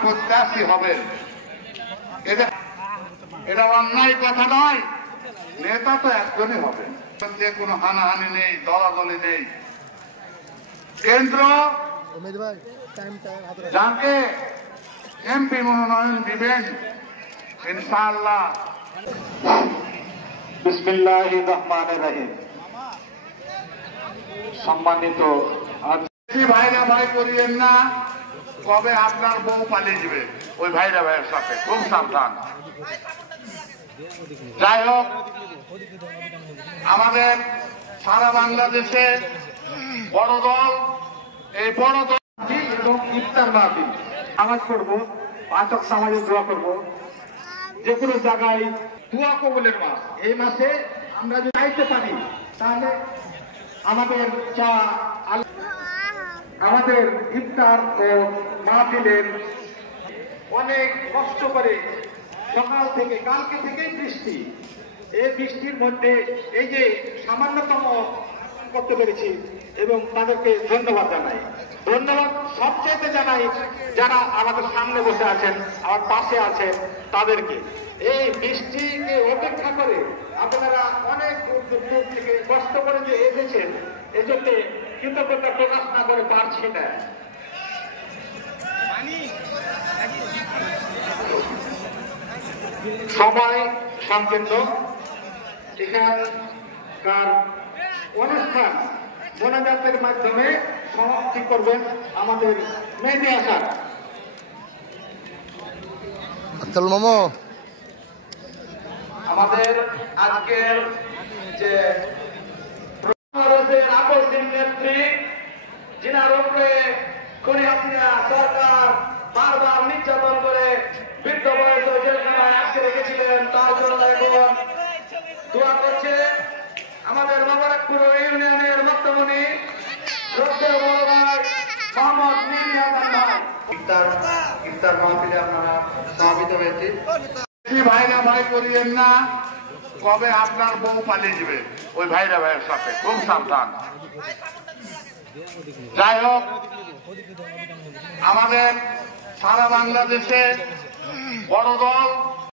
প্রত্যাশী হবেন। এটা অন্যায় কথা নয়। নেতা তো একজনই হবে, কোনো হানাহানি নেই, দলাদলি নেই। কেন্দ্র যাকে এমপি মনোনয়ন দিবেন ইনশাআল্লাহ। বিসমিল্লাহির রহমানির রহিম। সম্মানিত ভাইরা ভাই করিয়েন না, কবে আপনার বউ পালিয়ে যাবে ওই ভাইরা ভাইয়ের সাথে, খুব সাবধান। যাই হোক, আমাদের সারা বাংলাদেশে বড় দল, এই বড় দল এবং ইফতার মাহফিল নামাজ করবো, পাঁচ ওয়াক্ত সামাজিক দোয়া করবো। যে কোনো জায়গায় দোয়া কবুলের মাস, এই মাসে আমরা যদি চাইতে পারি তাহলে আমাদের ইফতার ও মাহফিলের অনেক কষ্ট করে সকাল থেকে, কালকে থেকেই বৃষ্টি, এই বৃষ্টির মধ্যে এই যে সামান্যতম করতে পেরেছি এবং তাদেরকে ধন্যবাদ জানাই। ধন্যবাদ সবচেয়ে জানাই যারা আমাদের সামনে বসে আছেন, আমার পাশে আছেন তাদেরকে। এই বৃষ্টিকে অপেক্ষা করে আপনারা অনেক দূর থেকে কষ্ট করে যে এসেছেন, এজন্য কৃতজ্ঞতা প্রকাশ না করে পারছি না। সময় সংকীর্ণ, এখানকার অনুষ্ঠান মোনাজাতের মাধ্যমে সমাপ্তি করবেন আমাদের মেহেদী হাসান। আমাদের আজকের যে আকর্ষণ নেত্রী, যিনার উপরে খুনি হাসিনা সরকার বারবার নির্যাতন করে বৃদ্ধ বয়সে জেলখানায় আটকে রেখেছিলেন, তার জন্য এখন দোয়া করছে আমাদের মোবারকপুর ইউনিয়নের বর্তমানে শ্রদ্ধেয় বড় ভাই মোহাম্মদ মেহেদী হাসান ভাই। ইফতার মাহফিলে আপনারা সমাবেত হয়েছে। ভাইরা ভাই করিয়েন না, কবে আপনার বউ পালিয়ে যাবে ওই ভাইরা ভাইয়ের সাথে, খুব সাবধান। যাই হোক, আমাদের সারা বাংলাদেশে বড় দল